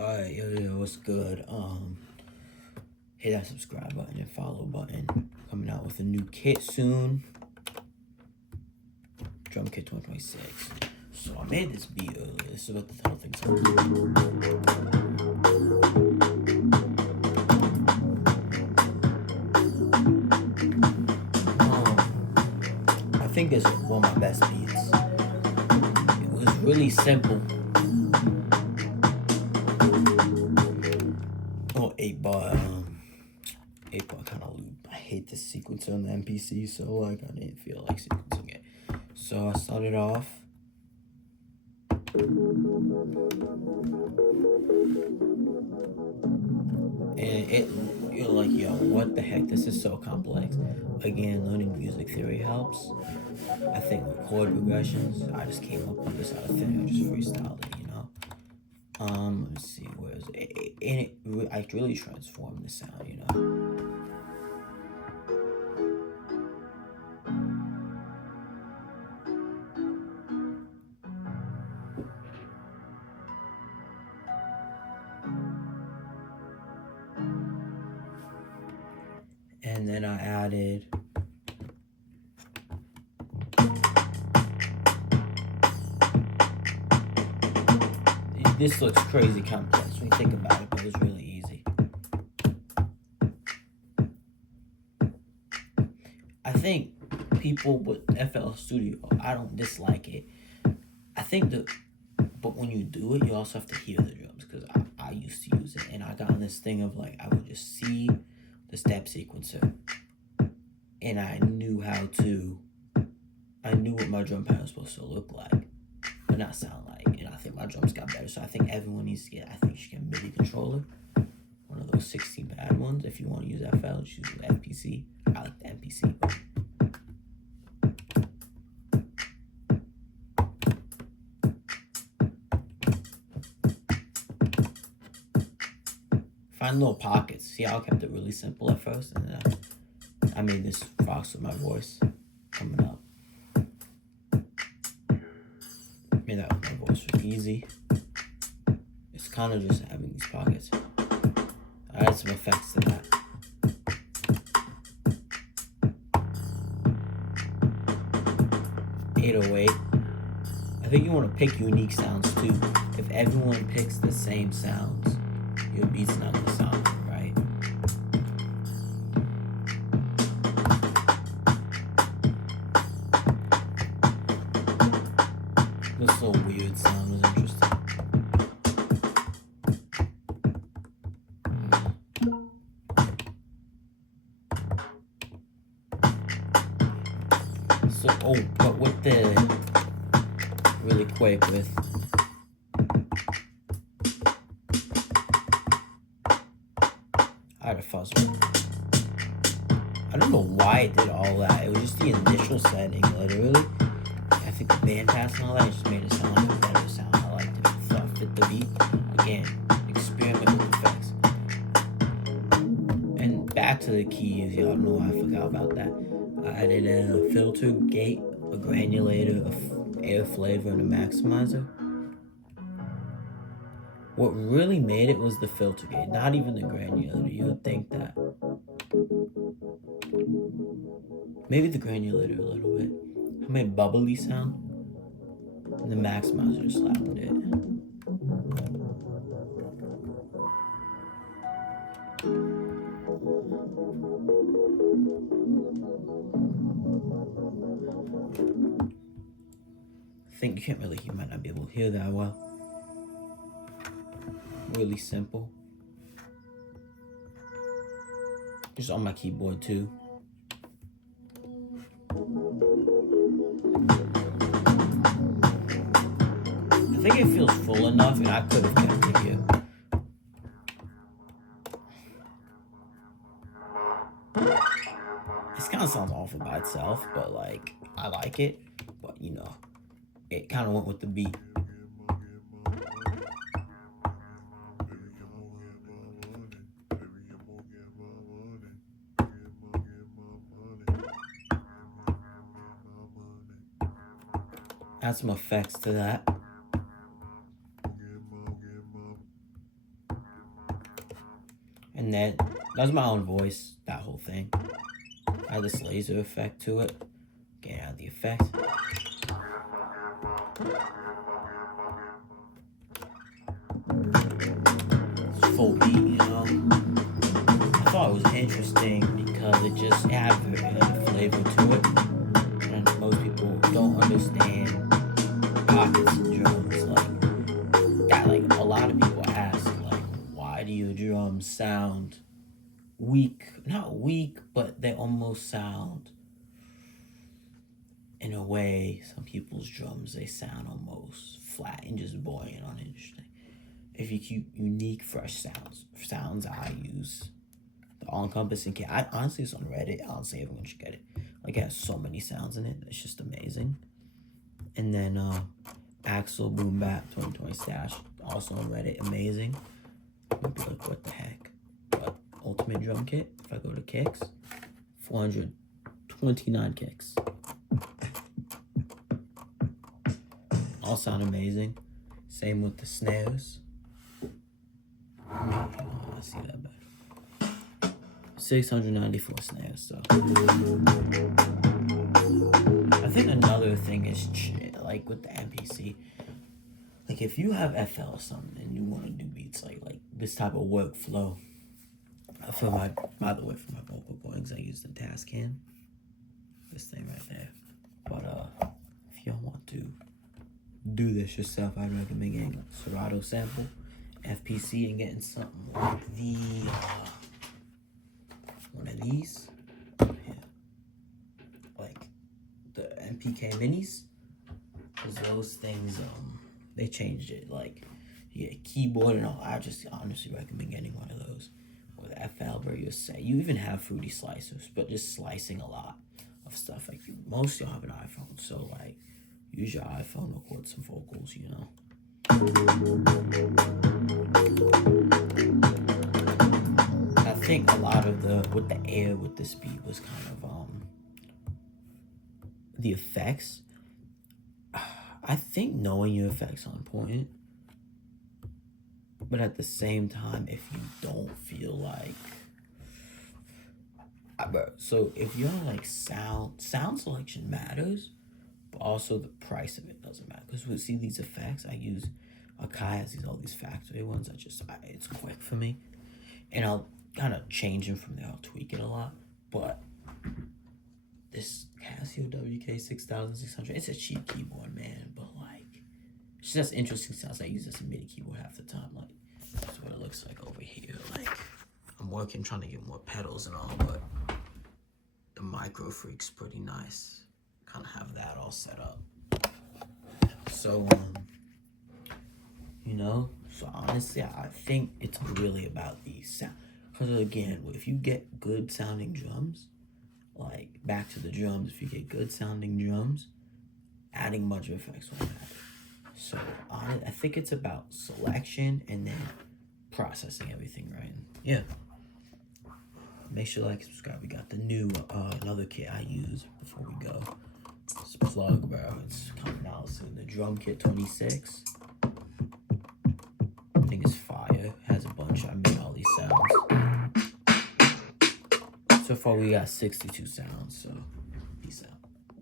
Alright, yo, what's good? Hit that subscribe button and follow button. Coming out with a new kit soon. Drum kit 2026. So I made this beat earlier. This is what the whole thing's I think this is one of my best beats. It was really simple. Oh, 8 bar kind of loop. I hate this sequencer on the MPC, so like I didn't feel like sequencing it. So I started off. And you're like, yo, what the heck? This is so complex. Again, learning music theory helps. I think with chord progressions, I just came up with this out of thin air, just freestyled it, you know. Let's see, where is it? And I really transformed the sound, you know. And then I added this looks crazy complex when you think about it, but it's really easy. I think people with FL Studio, I don't dislike it. I think but when you do it, you also have to hear the drums, because I used to use it, and I got on this thing of like, I would just see the step sequencer, and I knew what my drum pattern was supposed to look like, but not sound like, and I think my drums got better, so I think everyone needs to I think you should get a MIDI controller, one of those 16-pad ones. If you want to use FL, just use the FPC. I like the MPC, but find little pockets. See how I kept it really simple at first, and then I made this fox with my voice coming up. Made that with my voice was easy. It's kind of just having these pockets. I added some effects to that. .808. I think you want to pick unique sounds too. If everyone picks the same sounds, your beat's not gonna sound right. This little weird sound was interesting. So, but with the really quick with I had a fuzz. I don't know why it did all that. It was just the initial setting, literally. I think the band pass and all that just made it sound like a better sound. I liked it. It fit the beat. Again, experiment with effects. And back to the keys. Y'all know I forgot about that. I added a filter gate, a granulator, a air flavor, and a maximizer. What really made it was the filter gate, not even the granulator. You would think that. Maybe the granulator a little bit. I made bubbly sound. And the maximizer just slapped it. I think you might not be able to hear that well. Really simple. Just on my keyboard too. I think it feels full enough, and I could have kept it here. This kind of sounds awful by itself, but like, I like it. But you know, it kind of went with the beat. Add some effects to that. And then that's my own voice, that whole thing. I have this laser effect to it. Get out the effect. It's full beat, you know. I thought it was interesting because it had a flavor to it. And most people don't understand pockets and drums like that. Like a lot of people ask, like, why do your drums sound weak? Not weak, but they almost sound, in a way, some people's drums, they sound almost flat and just boring and uninteresting. If you keep unique, fresh sounds I use the all-encompassing kit. I honestly, it's on Reddit. Honestly, everyone should get it. Like, it has so many sounds in it. It's just amazing. And then Axel Boom Bap 2020 Stash, also on Reddit, amazing. You'd be like, what the heck? But Ultimate Drum Kit, if I go to kicks, 429 kicks. All sound amazing. Same with the snares. I see that better. 694 snares, so. I think another thing is, like with the MPC, like if you have FL or something and you want to do beats like this type of workflow, by the way, for my vocal recordings, I use the Tascam. This thing right there. But if y'all want to do this yourself, I'd recommend getting a Serato sample, FPC, and getting something like the one of these, yeah, like the MPK minis, because those things they changed it. Like you get a keyboard and all. I just honestly recommend getting one of those. Or the FL where you say you even have fruity slicers, but just slicing a lot of stuff. Like most of y'all have an iPhone, so like use your iPhone, record some vocals, you know. I think a lot of with the air with this beat was kind of the effects. I think knowing your effects are important, but at the same time, if you don't feel like, so if you're like sound selection matters, but also the price of it doesn't matter. Because we see these effects, I use Akai has all these factory ones. It's quick for me, and I'll kind of change them from there. I'll tweak it a lot, but this Casio WK6600, it's a cheap keyboard, man, but like it's just interesting sounds. I use this MIDI keyboard half the time. Like that's what it looks like over here. Like I'm working trying to get more pedals and all, but the Micro Freak's pretty nice. Kind of have that all set up. So you know, so honestly, I think it's really about the sound. Because again, if you get good sounding drums, like back to the drums, if you get good sounding drums, adding much effects won't matter. So I think it's about selection and then processing everything right. Yeah. Make sure to like, subscribe. We got the new another kit I use before we go. It's plug, bro. It's coming out soon. The drum kit 26. I think it's fire. Has a bunch. I made all these sounds. So far we got 62 sounds. So.